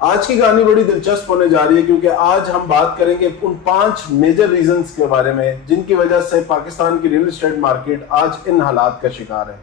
آج کی کہانی بڑی دلچسپ ہونے جا رہی ہے کیونکہ آج ہم بات کریں گے ان 5 میجر ریزنز کے بارے میں جن کی وجہ سے پاکستان کی ریل اسٹیٹ مارکیٹ آج ان حالات کا شکار ہے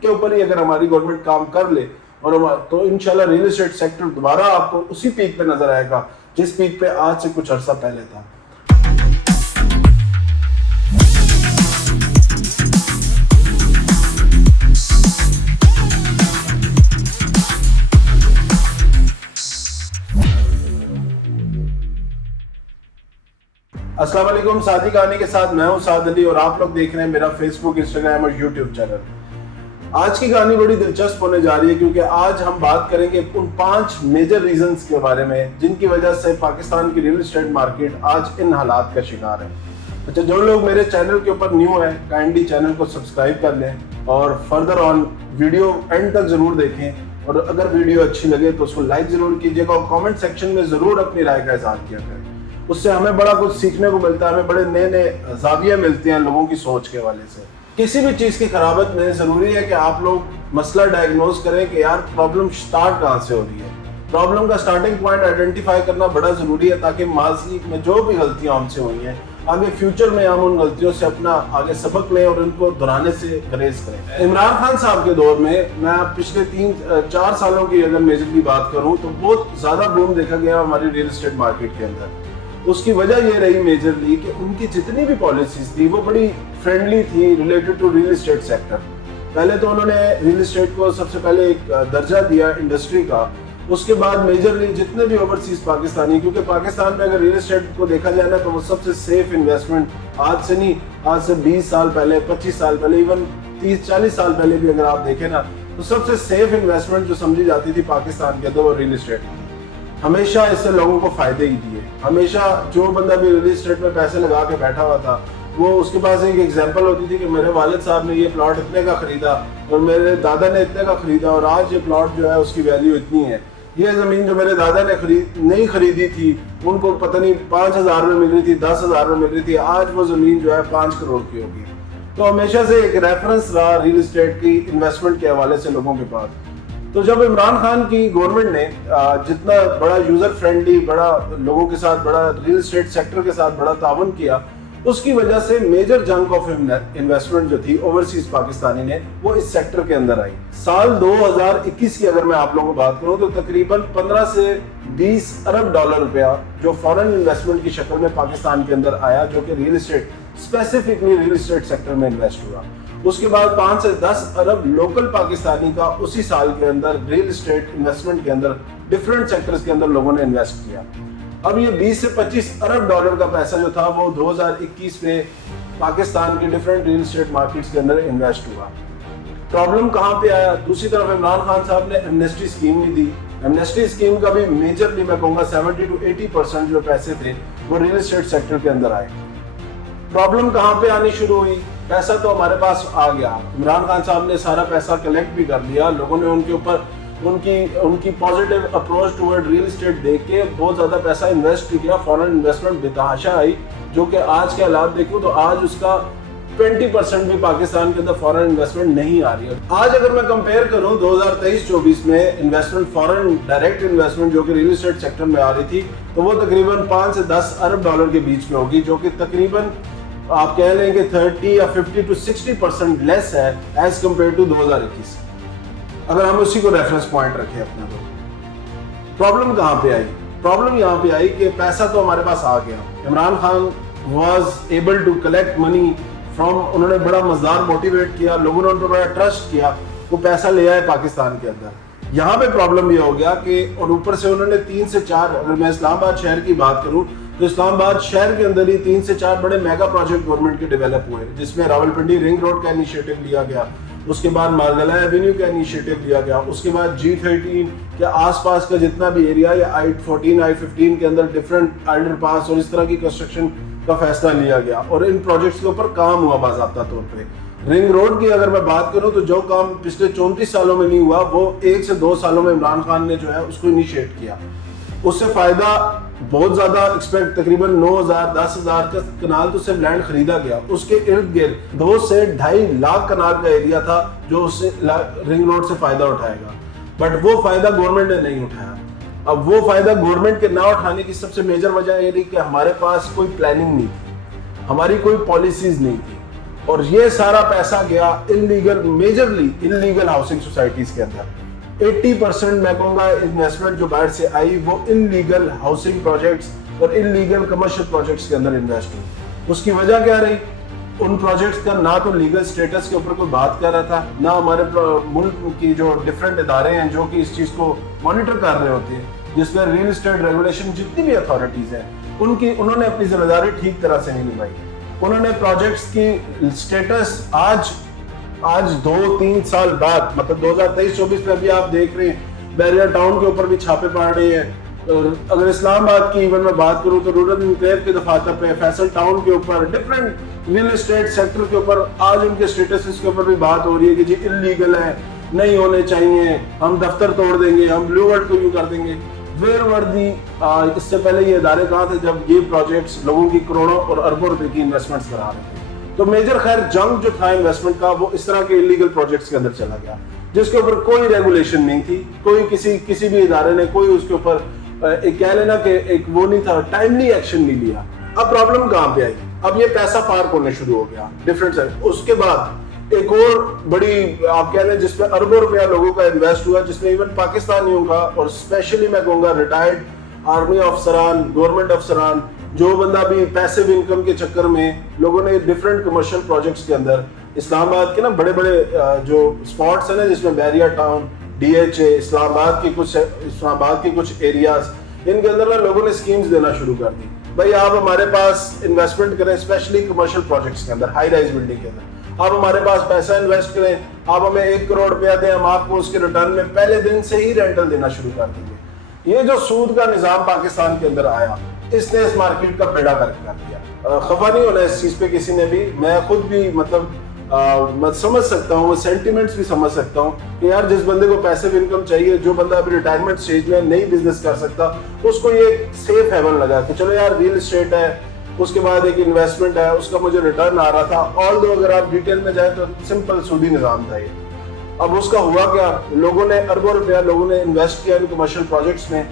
کے اوپر ہی اگر ہماری گورنمنٹ کام کر لے اور تو انشاءاللہ ریل اسٹیٹ سیکٹر دوبارہ آپ کو اسی پیک پہ نظر آئے گا جس پیک پہ آج سے کچھ عرصہ پہلے تھا۔ السلام علیکم، ساتھی کہانی کے ساتھ میں ہوں سعد علی اور آپ لوگ دیکھ رہے ہیں میرا فیس بک، انسٹاگرام اور یوٹیوب چینل۔ آج کی کہانی بڑی دلچسپ ہونے جا رہی ہے کیونکہ آج ہم بات کریں گے ان 5 میجر ریزنز کے بارے میں جن کی وجہ سے پاکستان کی ریل اسٹیٹ مارکیٹ آج ان حالات کا شکار ہے۔ اچھا، جو لوگ میرے چینل کے اوپر نیو ہیں کائنڈلی چینل کو سبسکرائب کر لیں اور فردر آن ویڈیو اینڈ تک ضرور دیکھیں، اور اگر ویڈیو اچھی لگے تو اس کو لائک ضرور کیجیے گا اور کامنٹ سیکشن میں ضرور اپنی رائے کا اظہار کیا کریں۔ اس سے ہمیں بڑا کچھ سیکھنے کو ملتا ہے، ہمیں بڑے نئے زاویے ملتے ہیں لوگوں کی سوچ کے حوالے سے۔ کسی بھی چیز کی خرابت میں ضروری ہے کہ آپ لوگ مسئلہ ڈائگنوز کریں کہ یار پرابلم سٹارٹ کہاں سے ہو رہی ہے۔ پرابلم کا سٹارٹنگ پوائنٹ آئیڈینٹیفائی کرنا بڑا ضروری ہے تاکہ ماضی میں جو بھی غلطیاں ہم سے ہوئی ہیں آگے فیوچر میں ہم ان غلطیوں سے اپنا آگے سبق لیں اور ان کو دہرانے سے گریز کریں۔ عمران خان صاحب کے دور میں پچھلے 3-4 سالوں کی اگر میجرلی بات کروں تو بہت زیادہ بوم دیکھا گیا ہماری ریل اسٹیٹ مارکیٹ کے اندر۔ اس کی وجہ یہ رہی میجرلی کہ ان کی جتنی بھی پالیسیز تھی وہ بڑی فرینڈلی تھی related to real estate sector. پہلے تو انہوں نے ریل اسٹیٹ کو سب سے پہلے ایک درجہ دیا انڈسٹری کا، اس کے بعد میجرلی جتنے بھی اوورسیز پاکستانی، کیونکہ پاکستان میں اگر ریل اسٹیٹ کو دیکھا جائے نا تو وہ سب سے سیف انویسٹمنٹ آج سے نہیں، آج سے 20 سال پہلے، 25 سال پہلے، ایون 30-40 سال پہلے بھی اگر آپ دیکھیں نا تو سب سے سیف انویسٹمنٹ جو سمجھی جاتی تھی پاکستان کے اندر وہ ریل اسٹیٹ تھی۔ ہمیشہ اس سے لوگوں کو فائدے ہی دیے، ہمیشہ جو بندہ بھی ریل اسٹیٹ میں پیسے لگا کے بیٹھا ہوا تھا وہ اس کے پاس ایک ایگزامپل ہوتی تھی کہ میرے والد صاحب نے یہ پلاٹ اتنے کا خریدا اور میرے دادا نے اتنے کا خریدا اور آج یہ پلاٹ جو ہے اس کی ویلیو اتنی ہے۔ یہ زمین جو میرے دادا نے نہیں خریدی تھی ان کو پتہ نہیں 5,000 میں مل رہی تھی، 10,000 میں مل رہی تھی، آج وہ زمین جو ہے 5 کروڑ کی ہوگی۔ تو ہمیشہ سے ایک ریفرنس رہا ریل اسٹیٹ کی انویسٹمنٹ کے حوالے سے لوگوں کے پاس۔ تو جب عمران خان کی گورنمنٹ نے جتنا بڑا یوزر فرینڈلی، بڑا لوگوں کے ساتھ، بڑا ریل اسٹیٹ سیکٹر کے ساتھ بڑا تعاون کیا، اس کی وجہ سے میجر جنک آف انویسٹمنٹ جو تھی اوورسیز پاکستانی نے وہ اس سیکٹر کے اندر آئی۔ سال 2021 کی اگر میں آپ لوگوں کو بات کروں تو تقریباً 15 سے 20 ارب ڈالر روپیہ جو فورن انویسٹمنٹ کی شکل میں پاکستان کے اندر آیا، جو کہ real estate specifically rail estate sector میں انویسٹ ہوا۔ اس کے بعد 5 سے 10 ارب لوکل پاکستانی کا اسی سال کے اندر ریل اسٹیٹ انویسٹمنٹ کے اندر ڈیفرنٹ سیکٹرز کے اندر لوگوں نے انویسٹ کیا۔ اب یہ 20 سے 25 ارب ڈالر کا پیسہ جو تھا وہ 2021 میں پاکستان کی ڈیفرنٹ ریل اسٹیٹ مارکیٹس کے اندر انویسٹ ہوا۔ پرابلم کہاں پہ آیا؟ دوسری طرف عمران خان صاحب نے ایمنیسٹی اسکیم بھی دی۔ ایمنیسٹی اسکیم کا بھی میجرلی میں کہوں گا 70 to 80% جو پیسے تھے وہ ریل اسٹیٹ سیکٹر کے اندر آئے۔ پرابلم کہاں پہ آنی شروع ہوئی؟ پیسہ تو ہمارے پاس آ گیا، عمران خان صاحب نے سارا پیسہ کلیکٹ بھی کر لیا، لوگوں نے ان کے اوپر ان کی positive approach toward real estate دیکھ کے بہت زیادہ پیسہ انویسٹ کیا، فورن انویسٹمنٹ بتحاشا آئی، جو کہ آج کے حالات دیکھوں تو آج اس کا 20% بھی پاکستان کے اندر فورن انویسٹمنٹ نہیں آ رہی ہے۔ آج اگر میں کمپیئر کروں 2023-24 میں انویسٹمنٹ فورن ڈائریکٹ انویسٹمنٹ جو کہ ریل اسٹیٹ سیکٹر میں آ رہی تھی تو وہ تقریباً 5 سے 10 ارب ڈالر کے بیچ میں ہوگی، جو کہ تقریباً آپ کہہ لیں کہ 30 یا 50 to 60% لیس ہے ایز کمپیئر ٹو 2021، اگر ہم اسی کو ریفرنس پوائنٹ رکھیں اپنا۔ تو پرابلم کہاں پہ آئی؟ پرابلم یہاں پہ آئی کہ پیسہ تو ہمارے پاس آ گیا، Imran Khan was able to collect money from, انہوں نے بڑا مزدار موٹیویٹ کیا، لوگوں نے ان پر بڑا ٹرسٹ کیا، وہ پیسہ لے آئے پاکستان کے اندر۔ یہاں پہ پرابلم یہ ہو گیا کہ اور اوپر سے انہوں نے 3 سے 4، اگر میں اسلام آباد شہر کی بات کروں تو اسلام آباد شہر کے اندر ہی 3 سے 4 بڑے میگا پروجیکٹ گورنمنٹ کے ڈیولپ ہوئے، جس میں راولپنڈی رنگ روڈ کا انیشیٹو لیا گیا، اس کے بعد مارگلا ایونیو کا انیشیٹو لیا گیا، اس کے بعد G13 کے آس پاس کا جتنا بھی ایریا یا I-14 I-15 کے اندر ڈفرنٹ آئلڈر پاس اور اس طرح کی کنسٹرکشن کا فیصلہ لیا گیا اور ان پروجیکٹس کے اوپر کام ہوا باضابطہ طور پہ۔ رنگ روڈ کی اگر میں بات کروں تو جو کام پچھلے 34 سالوں میں نہیں ہوا وہ 1 سے 2 سالوں میں عمران خان نے جو ہے اس کو انیشیٹ کیا۔ اس سے فائدہ بہت زیادہ ایکسپیکٹ، تقریباً 9,000 10,000 کا کنال تو صرف لینڈ خریدا گیا، اس کے ارد گرد 2 سے 2.5 لاکھ کنال کا ایریا تھا جو اس سے رنگ روڈ سے فائدہ اٹھائے گا، بٹ وہ فائدہ گورنمنٹ نے نہیں اٹھایا۔ اب وہ فائدہ گورنمنٹ کے نہ اٹھانے کی سب سے میجر وجہ یہ رہی کہ ہمارے پاس کوئی پلاننگ نہیں تھی, ہماری کوئی پالیسیز نہیں تھی, اور یہ سارا پیسہ گیا illegal, majorly illegal housing societies کے اندر. 80% میں کہوں گا انویسٹمنٹ جو باہر سے آئی وہ انلیگل ہاؤسنگ پروجیکٹس اور انلیگل کمرشل پروجیکٹس کے اندر انویسٹ ہوئی. اس کی وجہ کیا رہی؟ ان پروجیکٹس کا نہ تو لیگل سٹیٹس کے اوپر کوئی بات کر رہا تھا, نہ ہمارے ملک کی جو ڈفرینٹ ادارے ہیں جو کہ اس چیز کو مانیٹر کر رہے ہوتے ہیں, جس میں ریل اسٹیٹ ریگولیشن جتنی بھی اتھارٹیز ہیں انہوں نے اپنی ذمہ داری ٹھیک طرح سے نہیں نبھائی. انہوں نے پروجیکٹس کی سٹیٹس آج 2-3 سال بعد, مطلب 2023-24 میں ابھی آپ دیکھ رہے ہیں بیریا ٹاؤن کے اوپر بھی چھاپے پڑ رہے ہیں. اگر اسلام آباد کی ایون میں بات کروں تو رورل انکلیو کے دفاتر پہ, فیصل ٹاؤن کے اوپر, ڈفرینٹ ریل اسٹیٹ سیکٹر کے اوپر آج ان کے سٹیٹس کے اوپر بھی بات ہو رہی ہے کہ جی انلیگل ہے, نہیں ہونے چاہیے, ہم دفتر توڑ دیں گے, ہم بلو ورڈ کو یوں کر دیں گے. ویئر وردی اس سے پہلے یہ ادارے کہاں تھے جب یہ پروجیکٹس لوگوں کی کروڑوں اور اربوں روپے کی انویسٹمنٹس کرا رہے تھے. تو میجر خیر جنگ جو تھا انویسٹمنٹ کا وہ اس طرح کے انلیگل پروجیکٹس کے اندر چلا گیا, جس کے اوپر کوئی ریگولیشن نہیں تھی, کوئی کسی بھی ادارے نے کوئی اس کے اوپر ایک کہہ لینا کہ ایک وہ نہیں تھا, ٹائملی ایکشن نہیں لیا. اب پرابلم کہاں پہ آئی؟ اب یہ پیسہ پارک ہونے شروع ہو گیا ڈفرینٹ سائڈ. اس کے بعد ایک اور بڑی آپ کہہ لیں جس پہ اربوں روپیہ لوگوں کا انویسٹ ہوا, جس میں ایون پاکستانیوں کا اور اسپیشلی میں کہوں گا ریٹائرڈ آرمی افسران, گورنمنٹ افسران, جو بندہ بھی پیسو انکم کے چکر میں لوگوں نے ڈفرینٹ کمرشل پروجیکٹس کے اندر اسلام آباد کے نا بڑے بڑے جو اسپاٹس ہیں نا, جس میں بیریا ٹاؤن, ڈی ایچ اے, اسلام آباد کی کچھ ایریاز, ان کے اندر نا لوگوں نے اسکیمز دینا شروع کر دی. بھائی آپ ہمارے پاس انویسٹمنٹ کریں, اسپیشلی کمرشل پروجیکٹس کے اندر, ہائی رائز بلڈنگ کے اندر, آپ ہمارے پاس پیسہ انویسٹ کریں, آپ ہمیں 1 کروڑ روپیہ دیں, ہم آپ کو اس کے ریٹرن میں پہلے دن سے ہی رینٹل دینا شروع کر دیں گے. یہ جو سود کا نظام پاکستان کے اندر آیا, اس نے اس مارکیٹ کا بیڑا غرق کر دیا. خفا نہیں ہونا اس چیز پہ کسی نے بھی, میں خود بھی مطلب میں سمجھ سکتا ہوں, وہ سینٹیمنٹس بھی سمجھ سکتا ہوں کہ یار جس بندے کو پیسو انکم چاہیے, جو بندہ ابھی ریٹائرمنٹ سٹیج میں نہیں بزنس کر سکتا, اس کو یہ سیف ہیون لگا کہ چلو یار ریل اسٹیٹ ہے, اس کے بعد ایک انویسٹمنٹ ہے, اس کا مجھے ریٹرن آ رہا تھا. آل دو اگر آپ ڈیٹیل میں جائیں تو سمپل سودی نظام تھا یہ. اب اس کا ہوا کیا, لوگوں نے اربوں روپیہ لوگوں نے انویسٹ کیا ان کمرشل پروجیکٹس میں.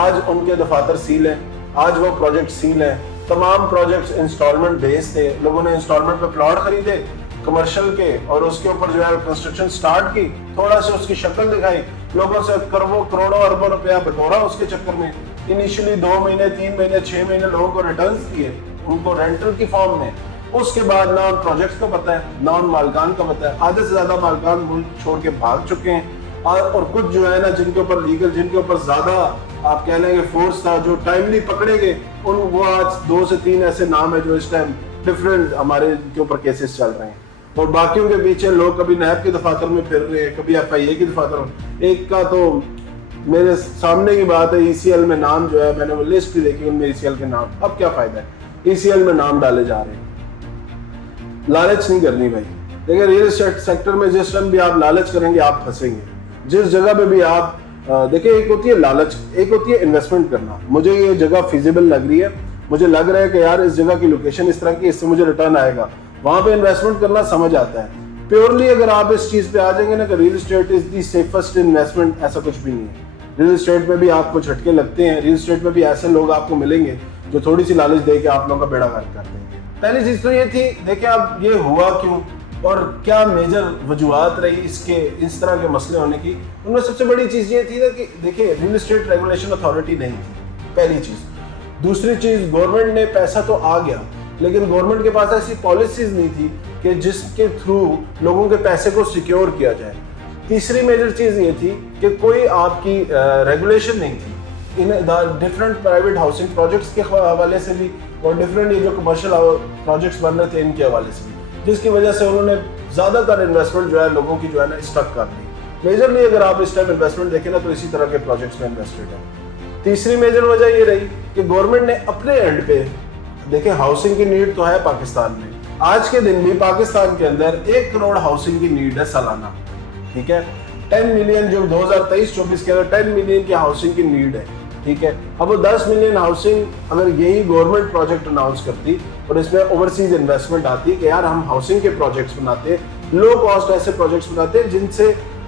آج ان کے دفاتر سیل ہیں, آج وہ پروجیکٹ سیل ہیں. تمام پروجیکٹس انسٹالمنٹ بیس تھے, لوگوں نے انسٹالمنٹ پہ پلاٹ خریدے کمرشل کے, اور اس کے اوپر جو ہے کنسٹرکشن سٹارٹ کی, تھوڑا سے اس کی شکل دکھائی, لوگوں سے کروڑوں اربوں روپیہ بٹورا اس کے چکر میں. انیشلی 2 مہینے 3 مہینے 6 مہینے لوگوں کو ریٹرنز دیے ان کو رینٹل کی فارم میں. اس کے بعد نہ ان پروجیکٹس کا پتہ ہے, نہ ان مالکان کا پتہ ہے. آدھے سے زیادہ مالکان ملک چھوڑ کے بھاگ چکے ہیں, اور کچھ جو ہے نا جن کے اوپر لیگل, جن کے اوپر زیادہ آپ کہہ لیں گے فورس تھا, جو ٹائملی پکڑے گئے, وہ آج 2 سے 3 ایسے نام ہیں جو اس ٹائم ڈفرینٹ ہمارے کے اوپر کیسز چل رہے ہیں. اور باقیوں کے پیچھے لوگ کبھی نیب کے دفاتر میں پھر رہے ہیں, کبھی ایف آئی اے کے دفاتر میں. ایک کا تو میرے سامنے کی بات ہے, ای سی ایل میں نام جو ہے, میں نے وہ لسٹ بھی دیکھی, ان میں ای سی ایل کے نام, اب کیا فائدہ ہے, ای سی ایل میں نام ڈالے جا رہے ہیں. لالچ نہیں کرنی بھائی. دیکھیں ریل اسٹیٹ سیکٹر میں جس ٹائم بھی آپ لالچ کریں گے آپ پھنسیں گے. جس جگہ پہ بھی آپ دیکھیں, ایک ہوتی ہے لالچ, ایک ہوتی ہے انویسٹمنٹ کرنا. مجھے یہ جگہ فیزیبل لگ رہی ہے, مجھے لگ رہا ہے کہ یار اس جگہ کی لوکیشن اس طرح کی, اس سے مجھے ریٹرن آئے گا, وہاں پہ انویسٹمنٹ کرنا سمجھ آتا ہے. پیورلی اگر آپ اس چیز پہ آ جائیں گے نا کہ real state is the safest investment, ایسا کچھ بھی نہیں ہے. ریل اسٹیٹ میں بھی آپ کو جھٹکے لگتے ہیں, ریل اسٹیٹ میں بھی ایسے لوگ آپ کو ملیں گے جو تھوڑی سی لالچ دے کے آپ لوگوں کا بیڑا غرق کر دیں گے. پہلی چیز تو یہ تھی, دیکھیں اب یہ ہوا کیوں اور کیا میجر وجوہات رہی اس طرح کے مسئلے ہونے کی. ان میں سب سے بڑی چیز یہ تھی نا کہ دیکھیں ریل اسٹیٹ ریگولیشن اتھارٹی نہیں تھی, پہلی چیز. دوسری چیز, گورنمنٹ نے پیسہ تو آ گیا, لیکن گورنمنٹ کے پاس ایسی پالیسیز نہیں تھی کہ جس کے تھرو لوگوں کے پیسے کو سیکیور کیا جائے. تیسری میجر چیز یہ تھی کہ کوئی آپ کی ریگولیشن نہیں تھی ان ڈفرینٹ پرائیویٹ ہاؤسنگ پروجیکٹس کے حوالے سے بھی, اور ڈفرینٹ یہ جو کمرشل پروجیکٹس بن رہے تھے ان کے حوالے سے بھی, جس کی وجہ سے انہوں نے زیادہ تر انویسٹمنٹ جو ہے لوگوں کی جو ہے نا اسٹک کر دی. میجرلی اگر آپ اس ٹائم انویسٹمنٹ دیکھیں نا تو اسی طرح کے پروجیکٹس میں انویسٹڈ ہے. تیسری میجر وجہ یہ رہی کہ گورنمنٹ نے اپنے اینڈ پہ, دیکھیں ہاؤسنگ کی نیڈ تو ہے پاکستان میں, آج کے دن بھی پاکستان کے اندر 1 کروڑ ہاؤسنگ کی نیڈ ہے سالانہ, ٹھیک ہے. 10 ملین جو 2023-24 کے اندر 10 ملین کی ہاؤسنگ کی نیڈ ہے, ٹھیک ہے. اب وہ 10 ملین ہاؤسنگ اگر یہی گورنمنٹ پروجیکٹ اناؤنس کرتی اور اس میں اوورسیز انویسٹمنٹ آتی کہ یار ہم ہاؤسنگ کے پروجیکٹس بناتے ہیں, لو کاسٹ ایسے پروجیکٹس بناتے ہیں جن سے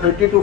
30 to